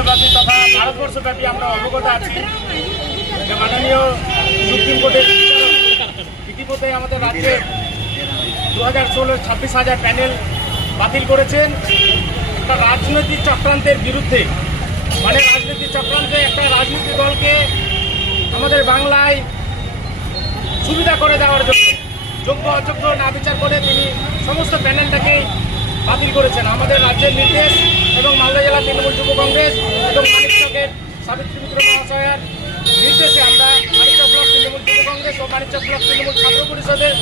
রাজ্যব্যাপী তথা ভারতবর্ষব্যাপী আমরা অবগত আছি যে মাননীয় সুপ্রিম কোর্টের ইতিমধ্যে আমাদের রাজ্যে 2016 26,000 প্যানেল বাতিল করেছেন একটা রাজনৈতিক চক্রান্তের বিরুদ্ধে। মানে রাজনৈতিক চক্রান্তে একটা রাজনৈতিক দলকে আমাদের বাংলায় সুবিধা করে দেওয়ার জন্য যোগ্য অযোগ্য না বিচার করে তিনি সমস্ত প্যানেলটাকে বাতিল করেছেন। আমাদের রাজ্যের নির্দেশ এবং মালদা জেলা তৃণমূল যুব কংগ্রেস এবং মানিকচকের সাবিত্রী মিত্র মহাশয়ার নির্দেশে আমরা মানিকচক ব্লক তৃণমূল যুব কংগ্রেস ও মানিকচক ব্লক তৃণমূল ছাত্র পরিষদের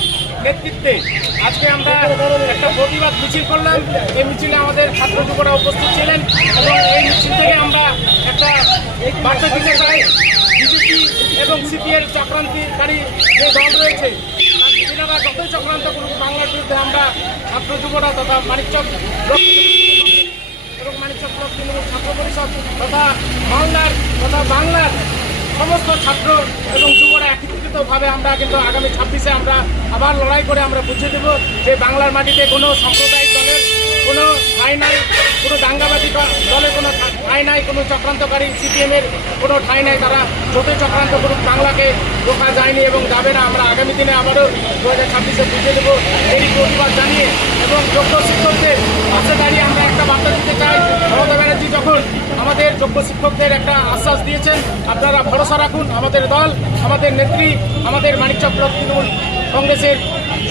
নেতৃত্বে আজকে আমরা একটা প্রতিবাদ মিছিল করলাম। এই মিছিলে আমাদের ছাত্র যুবরা উপস্থিত ছিলেন এবং এই মিছিল থেকে আমরা একটা বার্তা দিতে চাই বিজেপি এবং সিপিএর চক্রান্তিকারী যে দল রয়েছে তিনারা যতই চক্রান্ত করুক বাংলার বিরুদ্ধে আমরা ছাত্র যুবরা তথা মানিকচক ব্লক এবং মানিকচক ব্লক তৃণমূল ছাত্র পরিষদ তথা মালদার তথা বাংলার সমস্ত ছাত্র এবং যুবরা একত্রিতভাবে আমরা কিন্তু আগামী 26-এ আমরা আবার লড়াই করে আমরা বুঝিয়ে দেব যে বাংলার মাটিতে কোনো সাম্প্রদায়িক দলের কোনো ঠাঁই নাই, কোনো দাঙ্গাবাদী দলের কোনো ঠাঁই নাই, কোনো চক্রান্তকারী সিপিএমের কোনো ঠাঁই নাই। তারা যতই চক্রান্ত করুক বাংলাকে রোখা যায়নি এবং যাবে না। আমরা আগামী দিনে আবারও 2026-এ বুঝিয়ে দেবো এই প্রতিবাদ জানিয়ে এবং যোগ্য শিক্ষকদের পাশে দাঁড়িয়ে আমরা একটা বার্তা দিতে চাই। মমতা ব্যানার্জি যখন আমাদের যোগ্য শিক্ষকদের একটা আশ্বাস দিয়েছেন, আপনারা ভরসা রাখুন। আমাদের দল, আমাদের নেত্রী, আমাদের মানিকচক ব্লক তৃণমূল কংগ্রেসের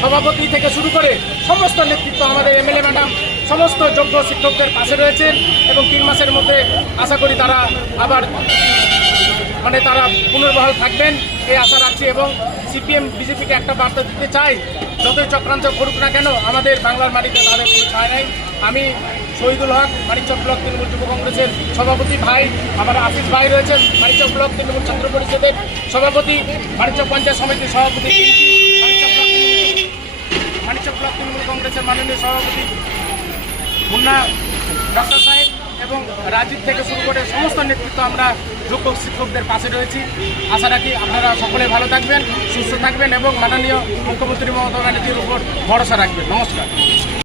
সভাপতি থেকে শুরু করে সমস্ত নেতৃত্ব, আমাদের এমএলএ ম্যাডাম সমস্ত যোগ্য শিক্ষকদের পাশে রয়েছেন এবং 3 মাসের মধ্যে আশা করি তারা আবার তারা পুনর্বহাল থাকবেন এই আশা রাখছি। এবং সিপিএম বিজেপিকে একটা বার্তা দিতে চাই, যতই চক্রান্ত করুক না কেন আমাদের বাংলার মাটিতে তাদের কোনো ঠাঁই নাই। আমি শহীদুল হক, মানিকচক ব্লক তৃণমূল যুব কংগ্রেসের সভাপতি ভাই, আমার আশিস ভাই রয়েছেন মানিকচক ব্লক তৃণমূল ছাত্র পরিষদের সভাপতি, মানিকচক পঞ্চায়েত সমিতির সভাপতি, মানিকচক ব্লক তৃণমূল কংগ্রেসের মাননীয় সভাপতি মুন্না ডক্টর সাহেব এবং রাজীব থেকে শুরু করে সমস্ত নেতৃত্ব আমরা যোগ্য শিক্ষকদের পাশে রয়েছি। আশা রাখি আপনারা সকলে ভালো থাকবেন, সুস্থ থাকবেন এবং মাননীয় মুখ্যমন্ত্রী মমতা ব্যানার্জির উপর ভরসা রাখবেন। নমস্কার।